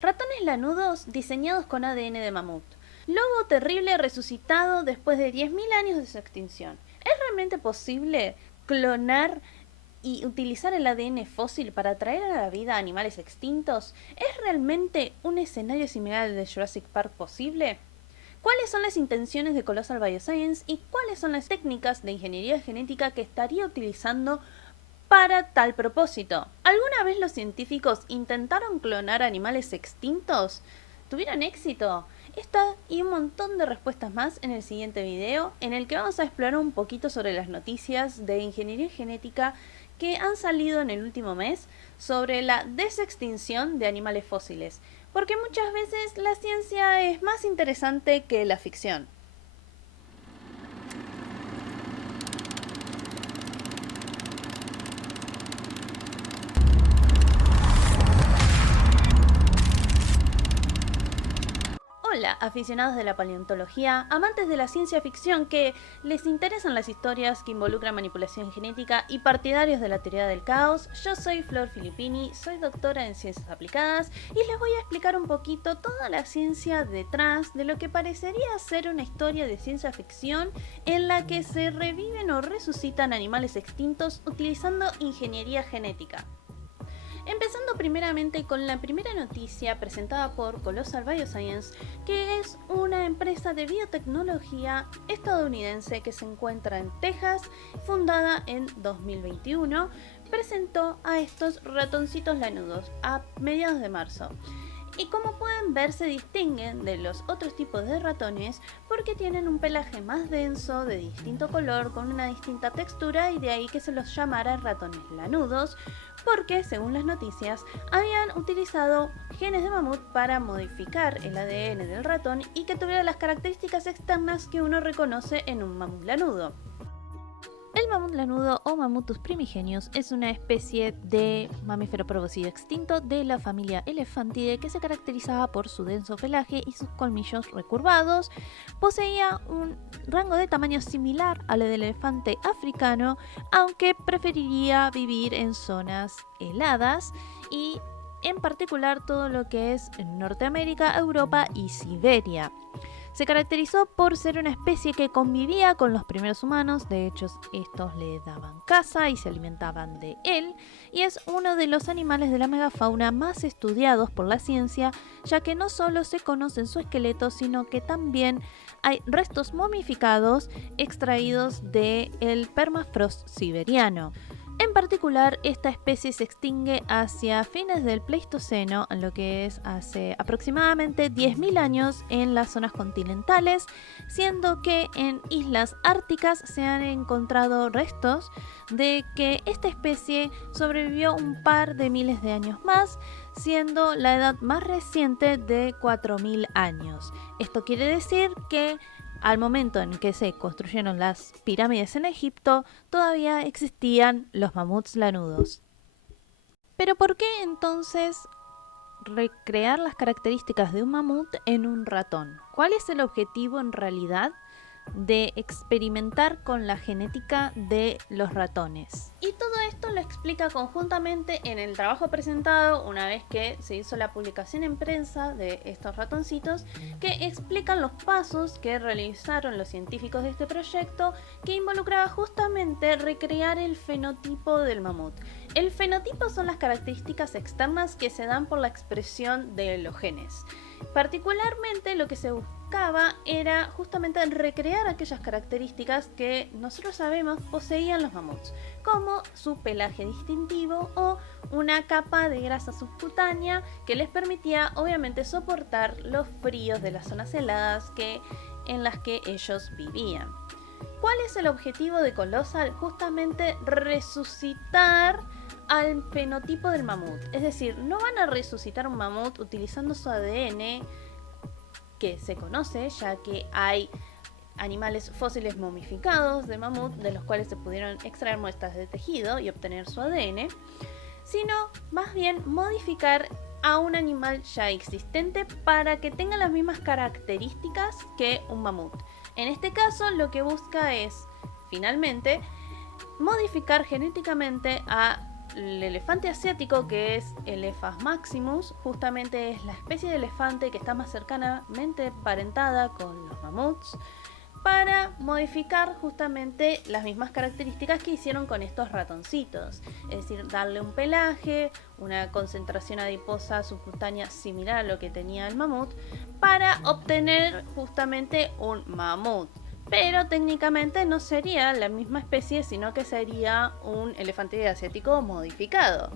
Ratones lanudos diseñados con ADN de mamut. Lobo terrible resucitado después de 10.000 años de su extinción. ¿Es realmente posible clonar y utilizar el ADN fósil para traer a la vida a animales extintos? ¿Es realmente un escenario similar al de Jurassic Park posible? ¿Cuáles son las intenciones de Colossal Bioscience y cuáles son las técnicas de ingeniería genética que estaría utilizando para tal propósito? ¿Alguna vez los científicos intentaron clonar animales extintos? ¿Tuvieron éxito? Esta y un montón de respuestas más en el siguiente video, en el que vamos a explorar un poquito sobre las noticias de ingeniería genética que han salido en el último mes sobre la desextinción de animales fósiles, porque muchas veces la ciencia es más interesante que la ficción. Hola, aficionados de la paleontología, amantes de la ciencia ficción que les interesan las historias que involucran manipulación genética y partidarios de la teoría del caos. Yo soy Flor Filippini, soy doctora en ciencias aplicadas y les voy a explicar un poquito toda la ciencia detrás de lo que parecería ser una historia de ciencia ficción en la que se reviven o resucitan animales extintos utilizando ingeniería genética. Empezando primeramente con la primera noticia presentada por Colossal Bioscience, que es una empresa de biotecnología estadounidense que se encuentra en Texas, fundada en 2021, presentó a estos ratoncitos lanudos a mediados de marzo. Y como pueden ver, se distinguen de los otros tipos de ratones porque tienen un pelaje más denso, de distinto color, con una distinta textura, y de ahí que se los llamara ratones lanudos, porque, según las noticias, habían utilizado genes de mamut para modificar el ADN del ratón y que tuviera las características externas que uno reconoce en un mamut lanudo. El mamut lanudo o Mammutus primigenius es una especie de mamífero proboscis extinto de la familia Elephantidae que se caracterizaba por su denso pelaje y sus colmillos recurvados. Poseía un rango de tamaño similar al del elefante africano, aunque preferiría vivir en zonas heladas y en particular todo lo que es Norteamérica, Europa y Siberia. Se caracterizó por ser una especie que convivía con los primeros humanos, de hecho estos le daban caza y se alimentaban de él, y es uno de los animales de la megafauna más estudiados por la ciencia, ya que no solo se conocen su esqueleto, sino que también hay restos momificados extraídos del permafrost siberiano. En particular, esta especie se extingue hacia fines del Pleistoceno, en lo que es hace aproximadamente 10.000 años en las zonas continentales, siendo que en islas árticas se han encontrado restos de que esta especie sobrevivió un par de miles de años más, siendo la edad más reciente de 4.000 años. Esto quiere decir que al momento en que se construyeron las pirámides en Egipto, todavía existían los mamuts lanudos. Pero ¿por qué entonces recrear las características de un mamut en un ratón? ¿Cuál es el objetivo en realidad de experimentar con la genética de los ratones? Y todo esto lo explica conjuntamente en el trabajo presentado una vez que se hizo la publicación en prensa de estos ratoncitos, que explican los pasos que realizaron los científicos de este proyecto, que involucraba justamente recrear el fenotipo del mamut. El fenotipo son las características externas que se dan por la expresión de los genes. Particularmente lo que se buscaba era justamente recrear aquellas características que nosotros sabemos poseían los mamuts, como su pelaje distintivo o una capa de grasa subcutánea que les permitía obviamente soportar los fríos de las zonas heladas en las que ellos vivían. ¿Cuál es el objetivo de Colossal? Justamente resucitar al fenotipo del mamut. Es decir, no van a resucitar un mamut utilizando su ADN que se conoce, ya que hay animales fósiles momificados de mamut de los cuales se pudieron extraer muestras de tejido y obtener su ADN, sino más bien modificar a un animal ya existente para que tenga las mismas características que un mamut. En este caso, lo que busca es, finalmente, modificar genéticamente a el elefante asiático, que es Elephas maximus, justamente es la especie de elefante que está más cercanamente emparentada con los mamuts, para modificar justamente las mismas características que hicieron con estos ratoncitos, es decir, darle un pelaje, una concentración adiposa subcutánea similar a lo que tenía el mamut, para obtener justamente un mamut. Pero técnicamente no sería la misma especie, sino que sería un elefante asiático modificado.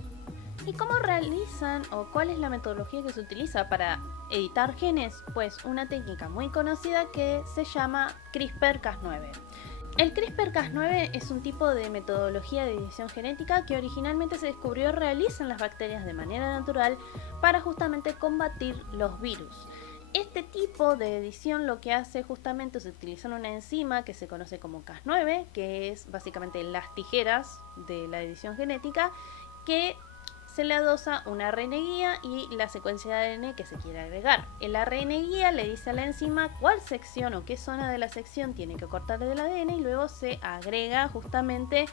¿Y cómo realizan o cuál es la metodología que se utiliza para editar genes? Pues una técnica muy conocida que se llama CRISPR-Cas9. El CRISPR-Cas9 es un tipo de metodología de edición genética que originalmente se descubrió realizan las bacterias de manera natural para justamente combatir los virus. Este tipo de edición lo que hace justamente es utilizar una enzima que se conoce como Cas9, que es básicamente las tijeras de la edición genética, que se le adosa una ARN guía y la secuencia de ADN que se quiere agregar. El ARN guía le dice a la enzima cuál sección o qué zona de la sección tiene que cortar del ADN y luego se agrega justamente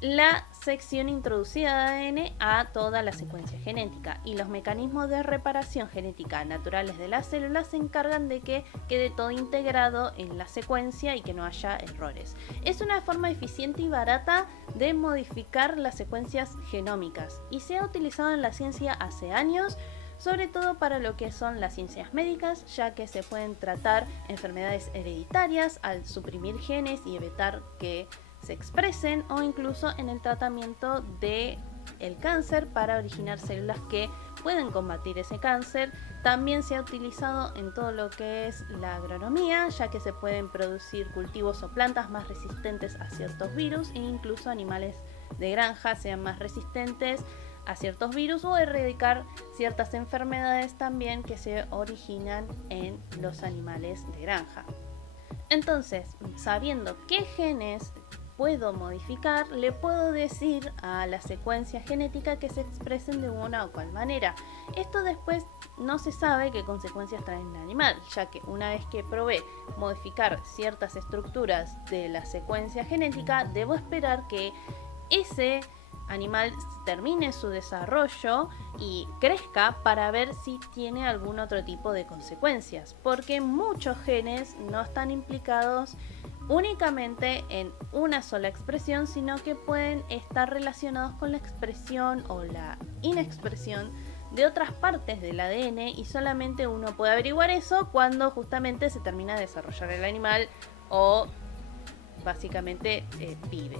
la sección introducida de ADN a toda la secuencia genética, y los mecanismos de reparación genética naturales de las células se encargan de que quede todo integrado en la secuencia y que no haya errores. Es una forma eficiente y barata de modificar las secuencias genómicas y se ha utilizado en la ciencia hace años, sobre todo para lo que son las ciencias médicas, ya que se pueden tratar enfermedades hereditarias al suprimir genes y evitar que se expresen, o incluso en el tratamiento de el cáncer para originar células que pueden combatir ese cáncer. También se ha utilizado en todo lo que es la agronomía, ya que se pueden producir cultivos o plantas más resistentes a ciertos virus, e incluso animales de granja sean más resistentes a ciertos virus, o erradicar ciertas enfermedades también que se originan en los animales de granja. Entonces, sabiendo qué genes puedo modificar, le puedo decir a la secuencia genética que se expresen de una o cual manera. Esto después no se sabe qué consecuencias trae en el animal, ya que una vez que probé modificar ciertas estructuras de la secuencia genética, debo esperar que ese animal termine su desarrollo y crezca para ver si tiene algún otro tipo de consecuencias, porque muchos genes no están implicados únicamente en una sola expresión, sino que pueden estar relacionados con la expresión o la inexpresión de otras partes del ADN, y solamente uno puede averiguar eso cuando justamente se termina de desarrollar el animal o básicamente vive.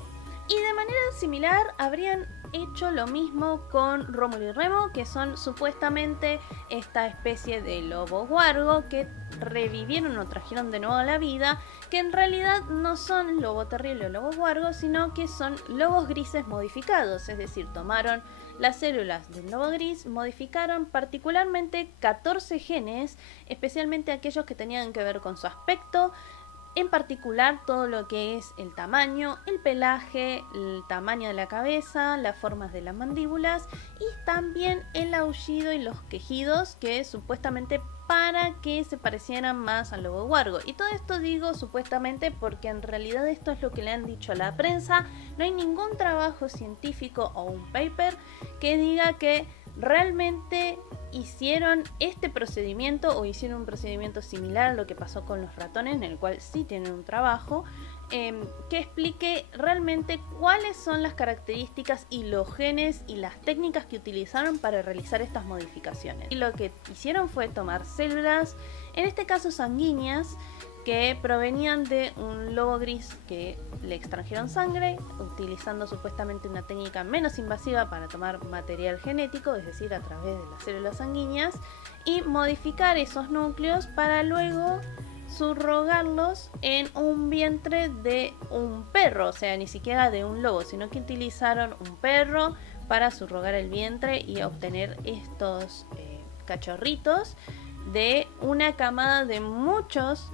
Y de manera similar habrían hecho lo mismo con Rómulo y Remo, que son supuestamente esta especie de lobos huargo que revivieron o trajeron de nuevo a la vida, que en realidad no son lobo terrible o lobos huargos, sino que son lobos grises modificados, es decir, tomaron las células del lobo gris, modificaron particularmente 14 genes, especialmente aquellos que tenían que ver con su aspecto, en particular todo lo que es el tamaño, el pelaje, el tamaño de la cabeza, las formas de las mandíbulas y también el aullido y los quejidos, que supuestamente para que se parecieran más al lobo huargo. Y todo esto digo supuestamente porque en realidad esto es lo que le han dicho a la prensa. No hay ningún trabajo científico o un paper que diga que realmente hicieron este procedimiento o hicieron un procedimiento similar a lo que pasó con los ratones, en el cual sí tienen un trabajo que explique realmente cuáles son las características y los genes y las técnicas que utilizaron para realizar estas modificaciones. Y lo que hicieron fue tomar células, en este caso sanguíneas, que provenían de un lobo gris que le extrajeron sangre, utilizando supuestamente una técnica menos invasiva para tomar material genético, es decir, a través de las células sanguíneas, y modificar esos núcleos para luego subrogarlos en un vientre de un perro, o sea, ni siquiera de un lobo, sino que utilizaron un perro para subrogar el vientre y obtener estos cachorritos de una camada de muchos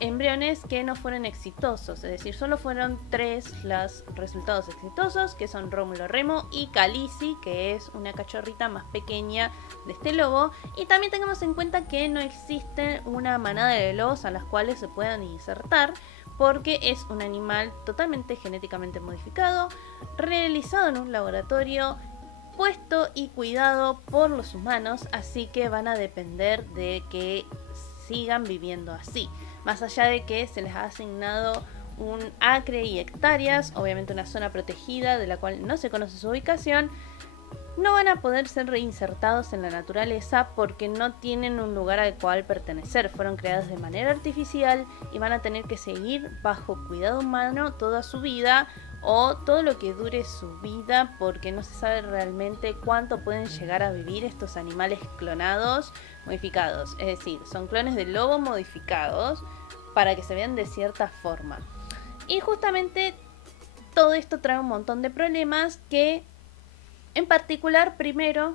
embriones que no fueron exitosos, es decir, solo fueron 3 los resultados exitosos, que son Rómulo, Remo y Khaleesi, que es una cachorrita más pequeña de este lobo. Y también tengamos en cuenta que no existe una manada de lobos a las cuales se puedan insertar, porque es un animal totalmente genéticamente modificado, realizado en un laboratorio, puesto y cuidado por los humanos, así que van a depender de que sigan viviendo así. Más allá de que se les ha asignado un acre y hectáreas, obviamente una zona protegida de la cual no se conoce su ubicación, no van a poder ser reinsertados en la naturaleza porque no tienen un lugar al cual pertenecer. Fueron creados de manera artificial y van a tener que seguir bajo cuidado humano toda su vida o todo lo que dure su vida, porque no se sabe realmente cuánto pueden llegar a vivir estos animales clonados, modificados. Es decir, son clones de lobo modificados para que se vean de cierta forma. Y justamente todo esto trae un montón de problemas que, en particular, primero,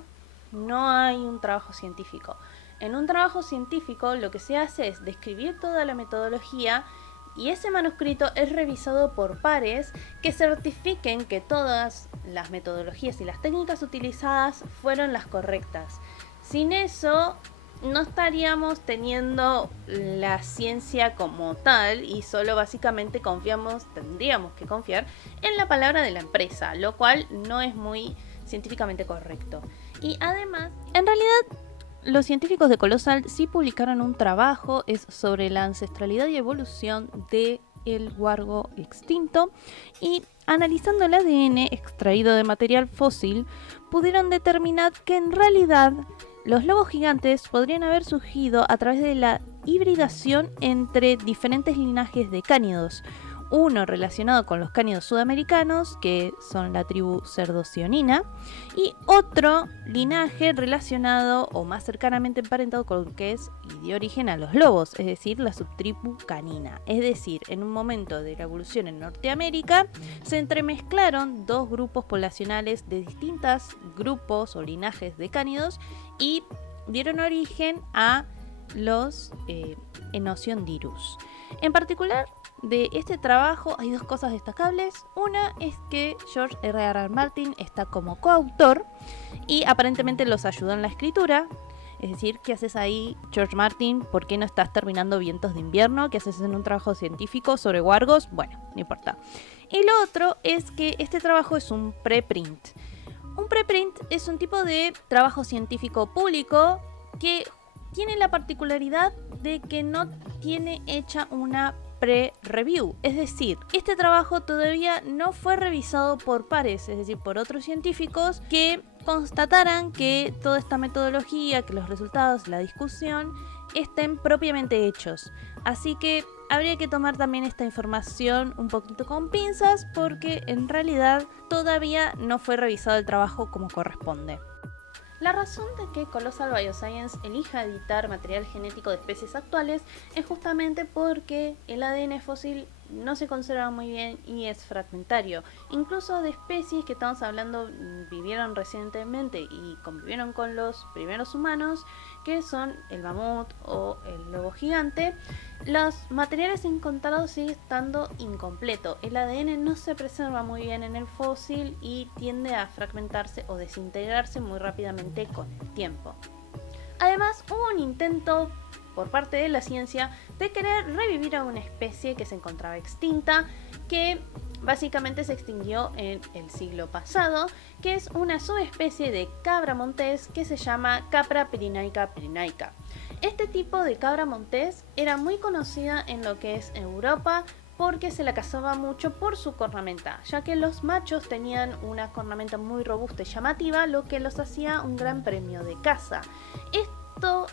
no hay un trabajo científico. En un trabajo científico lo que se hace es describir toda la metodología y ese manuscrito es revisado por pares que certifiquen que todas las metodologías y las técnicas utilizadas fueron las correctas. Sin eso no estaríamos teniendo la ciencia como tal y solo básicamente tendríamos que confiar en la palabra de la empresa, lo cual no es muy científicamente correcto. Y además, en realidad, los científicos de Colossal sí publicaron un trabajo sobre la ancestralidad y evolución del huargo extinto, y analizando el ADN extraído de material fósil pudieron determinar que en realidad los lobos gigantes podrían haber surgido a través de la hibridación entre diferentes linajes de cánidos. Uno relacionado con los cánidos sudamericanos, que son la tribu cerdocionina, y otro linaje relacionado o más cercanamente emparentado con lo que es y de origen a los lobos, es decir, la subtribu canina. Es decir, en un momento de la evolución en Norteamérica se entremezclaron dos grupos poblacionales de distintos grupos o linajes de cánidos y dieron origen a los Enociondirus. En particular, de este trabajo hay dos cosas destacables. Una es que George R.R. Martin está como coautor y aparentemente los ayudó en la escritura. Es decir, ¿qué haces ahí, George Martin? ¿Por qué no estás terminando Vientos de Invierno? ¿Qué haces en un trabajo científico sobre wargos? Bueno, no importa. Y lo otro es que este trabajo es un preprint. Un preprint es un tipo de trabajo científico público que tiene la particularidad de que no tiene hecha una pre-review, es decir, este trabajo todavía no fue revisado por pares, es decir, por otros científicos que constataran que toda esta metodología, que los resultados, la discusión estén propiamente hechos. Así que habría que tomar también esta información un poquito con pinzas, porque en realidad todavía no fue revisado el trabajo como corresponde. La razón de que Colossal Bioscience elija editar material genético de especies actuales es justamente porque el ADN fósil no se conserva muy bien y es fragmentario. Incluso de especies que estamos hablando vivieron recientemente y convivieron con los primeros humanos, que son el mamut o el lobo gigante, los materiales encontrados siguen estando incompleto. El ADN no se preserva muy bien en el fósil y tiende a fragmentarse o desintegrarse muy rápidamente con el tiempo. Además, hubo un intento por parte de la ciencia de querer revivir a una especie que se encontraba extinta, que básicamente se extinguió en el siglo pasado, que es una subespecie de cabra montés que se llama Capra pirenaica pirenaica. Este tipo de cabra montés era muy conocida en lo que es Europa porque se la cazaba mucho por su cornamenta, ya que los machos tenían una cornamenta muy robusta y llamativa, lo que los hacía un gran premio de caza. Esto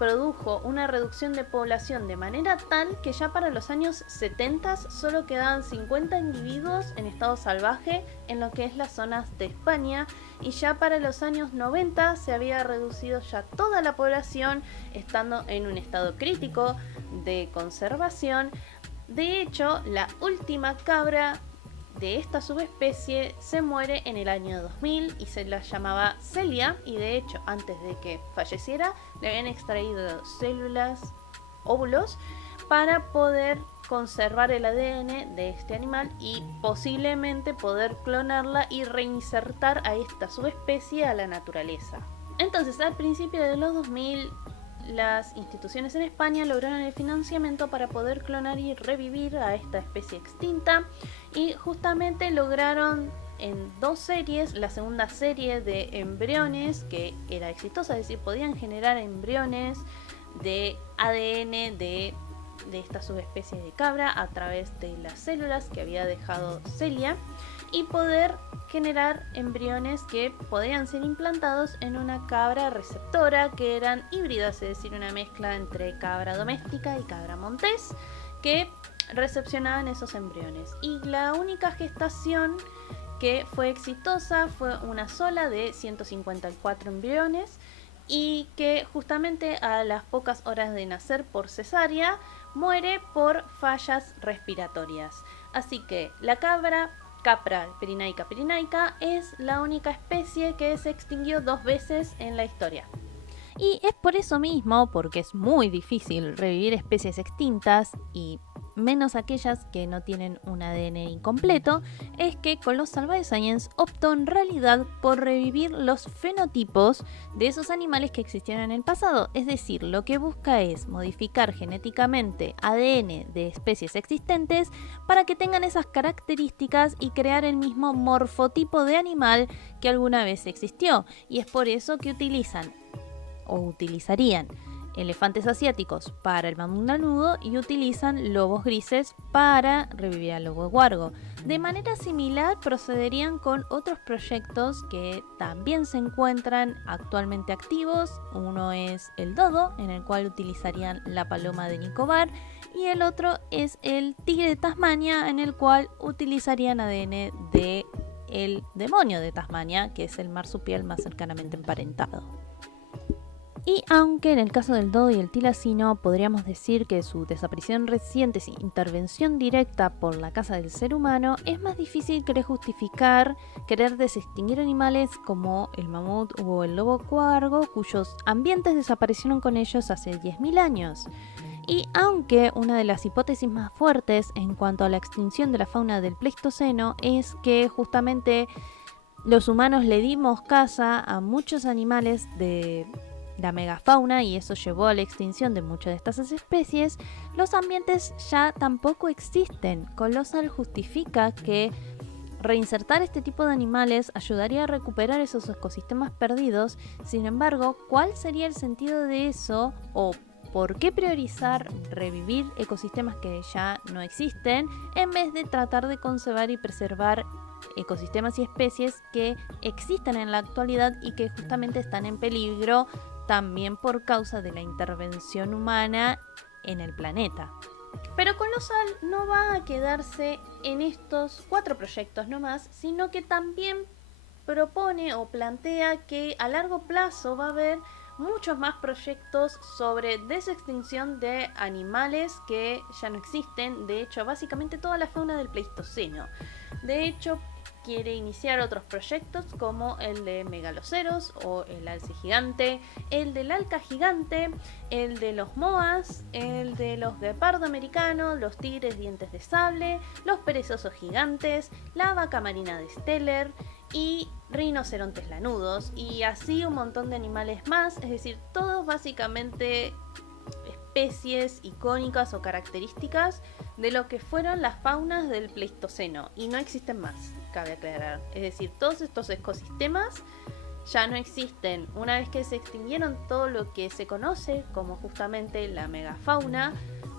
produjo una reducción de población de manera tal que ya para los años 70 solo quedaban 50 individuos en estado salvaje en lo que es las zonas de España, y ya para los años 90 se había reducido ya toda la población, estando en un estado crítico de conservación. De hecho, la última cabra de esta subespecie se muere en el año 2000 y se la llamaba Celia, y de hecho antes de que falleciera le habían extraído células, óvulos, para poder conservar el ADN de este animal y posiblemente poder clonarla y reinsertar a esta subespecie a la naturaleza. Entonces, al principio de los 2000 las instituciones en España lograron el financiamiento para poder clonar y revivir a esta especie extinta, y justamente lograron en 2 series, la segunda serie de embriones, que era exitosa, es decir, podían generar embriones de ADN de esta subespecie de cabra a través de las células que había dejado Celia, y poder generar embriones que podrían ser implantados en una cabra receptora, que eran híbridas, es decir, una mezcla entre cabra doméstica y cabra montés, que recepcionaban esos embriones. Y la única gestación que fue exitosa fue una sola de 154 embriones, y que justamente a las pocas horas de nacer por cesárea muere por fallas respiratorias. Así que la Capra pirinaica es la única especie que se extinguió 2 veces en la historia. Y es por eso mismo, porque es muy difícil revivir especies extintas, y menos aquellas que no tienen un ADN incompleto, es que Colossal Bioscience optó en realidad por revivir los fenotipos de esos animales que existieron en el pasado. Es decir, lo que busca es modificar genéticamente ADN de especies existentes para que tengan esas características y crear el mismo morfotipo de animal que alguna vez existió. Y es por eso que utilizarían elefantes asiáticos para el mamut lanudo y utilizan lobos grises para revivir al lobo huargo. De manera similar procederían con otros proyectos que también se encuentran actualmente activos. Uno es el dodo, en el cual utilizarían la paloma de Nicobar, y el otro es el tigre de Tasmania, en el cual utilizarían ADN de el demonio de Tasmania, que es el marsupial más cercanamente emparentado. Y aunque en el caso del dodo y el tilacino podríamos decir que su desaparición reciente es intervención directa por la caza del ser humano, es más difícil querer justificar querer desextinguir animales como el mamut o el lobo huargo, cuyos ambientes desaparecieron con ellos hace 10.000 años. Y aunque una de las hipótesis más fuertes en cuanto a la extinción de la fauna del Pleistoceno es que justamente los humanos le dimos caza a muchos animales de la megafauna y eso llevó a la extinción de muchas de estas especies, los ambientes ya tampoco existen. Colossal justifica que reinsertar este tipo de animales ayudaría a recuperar esos ecosistemas perdidos. Sin embargo, ¿cuál sería el sentido de eso? ¿O por qué priorizar revivir ecosistemas que ya no existen en vez de tratar de conservar y preservar ecosistemas y especies que existen en la actualidad y que justamente están en peligro también por causa de la intervención humana en el planeta? Pero Colossal no va a quedarse en estos 4 proyectos nomás, sino que también propone o plantea que a largo plazo va a haber muchos más proyectos sobre desextinción de animales que ya no existen. De hecho, básicamente toda la fauna del Pleistoceno. De hecho, quiere iniciar otros proyectos como el de megaloceros o el alce gigante, el del alca gigante, el de los moas, el de los guepardo americanos, los tigres dientes de sable, los perezosos gigantes, la vaca marina de Steller y rinocerontes lanudos, y así un montón de animales más. Es decir, todos básicamente especies icónicas o características de lo que fueron las faunas del Pleistoceno, y no existen más, cabe aclarar. Es decir, todos estos ecosistemas ya no existen. Una vez que se extinguieron todo lo que se conoce como justamente la megafauna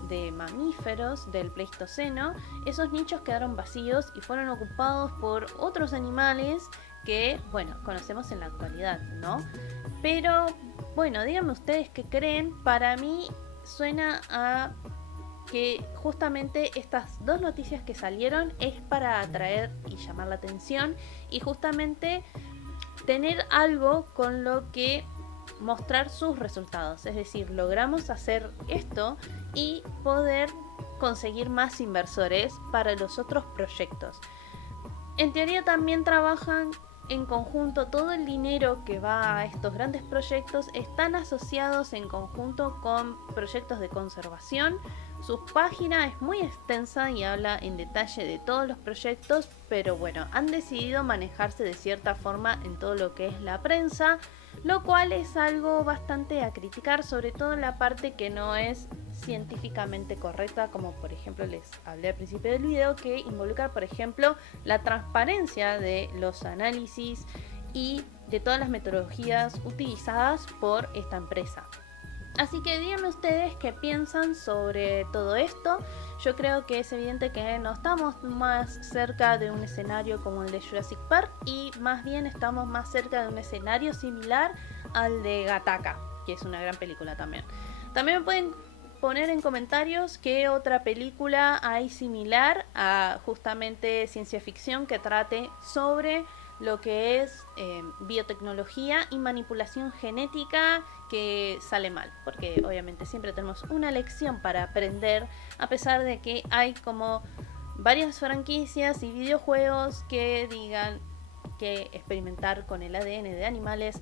de mamíferos del Pleistoceno, esos nichos quedaron vacíos y fueron ocupados por otros animales que, bueno, conocemos en la actualidad, ¿no? Pero, bueno, díganme ustedes qué creen. Para mí suena a que justamente estas 2 noticias que salieron es para atraer y llamar la atención y justamente tener algo con lo que mostrar sus resultados. Es decir, logramos hacer esto y poder conseguir más inversores para los otros proyectos. En teoría también trabajan en conjunto. Todo el dinero que va a estos grandes proyectos están asociados en conjunto con proyectos de conservación. Su página es muy extensa y habla en detalle de todos los proyectos, pero bueno, han decidido manejarse de cierta forma en todo lo que es la prensa. lo cual es algo bastante a criticar, sobre todo en la parte que no es científicamente correcta, como por ejemplo les hablé al principio del video, que involucra por ejemplo la transparencia de los análisis y de todas las metodologías utilizadas por esta empresa. Así que díganme ustedes qué piensan sobre todo esto. Yo creo que es evidente que no estamos más cerca de un escenario como el de Jurassic Park y más bien estamos más cerca de un escenario similar al de Gattaca, que es una gran película también. También me pueden poner en comentarios qué otra película hay similar a justamente ciencia ficción que trate sobre lo que es biotecnología y manipulación genética que sale mal, porque obviamente siempre tenemos una lección para aprender, a pesar de que hay como varias franquicias y videojuegos que digan que experimentar con el ADN de animales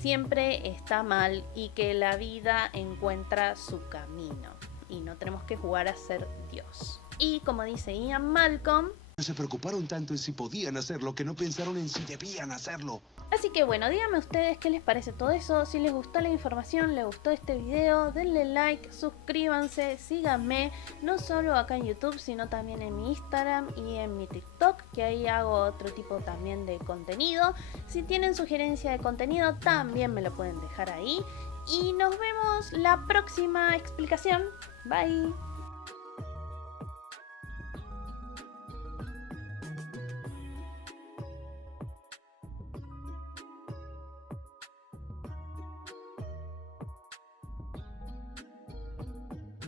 siempre está mal y que la vida encuentra su camino y no tenemos que jugar a ser Dios. Y como dice Ian Malcolm, se preocuparon tanto en si podían hacerlo que no pensaron en si debían hacerlo. Así que bueno, díganme ustedes qué les parece todo eso. Si les gustó la información, les gustó este video, denle like, suscríbanse, síganme, no solo acá en YouTube, sino también en mi Instagram y en mi TikTok, que ahí hago otro tipo también de contenido. Si tienen sugerencia de contenido, también me lo pueden dejar ahí. Y nos vemos la próxima explicación. Bye.